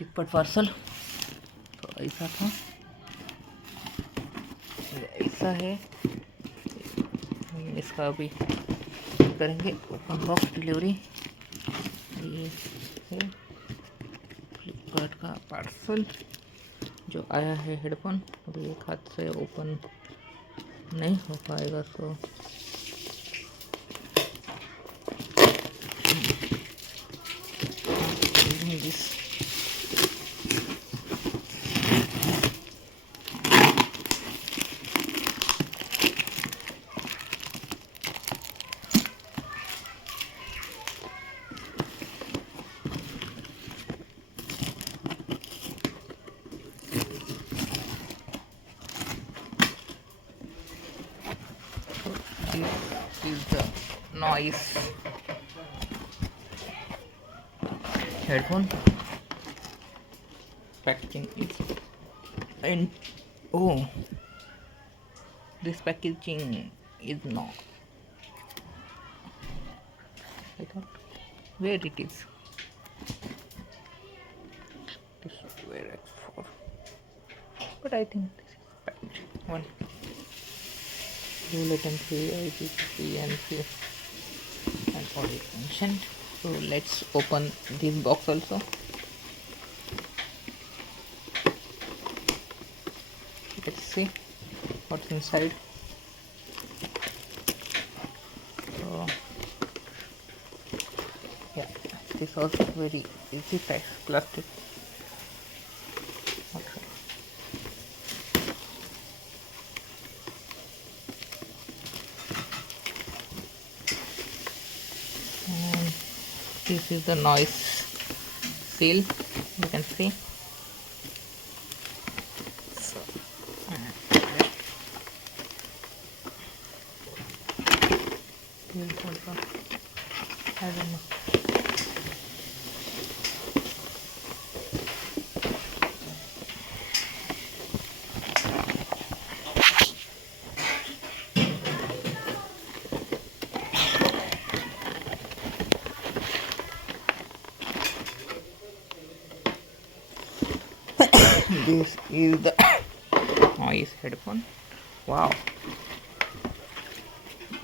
Gift parcel. तो ऐसा था, ऐसा है। इसका अभी करेंगे ओपन बॉक्स डिलीवरी। ये है फ्लिपकार्ट का पार्सल जो आया है हेडफोन। अभी एक हाथ से ओपन नहीं हो पाएगा, तो this is the noise headphone. Packaging is, and oh, this packaging is not. I thought where it is. This is where it's for, but I think this is packaging one. Rule latency, IPC, and already mentioned. So let's open this box also. Let's see what's inside. So yeah, this also very easy type plastic. Okay. And this is the noise seal, you can see. So, I don't know. This is the noise headphone. Wow,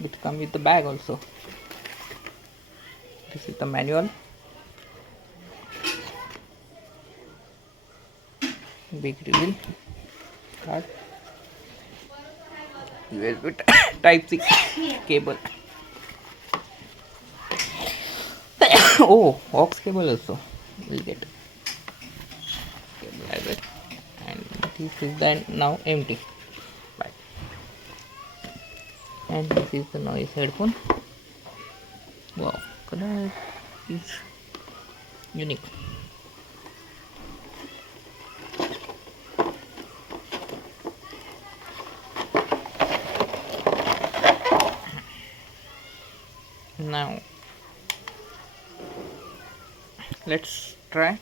it comes with the bag also. This is the manual. Big reveal card. USB type C cable. Oh, aux cable also will get cable like that. And this is then now empty. Bye. And this is the noise headphone. Wow, color is unique. Now let's try.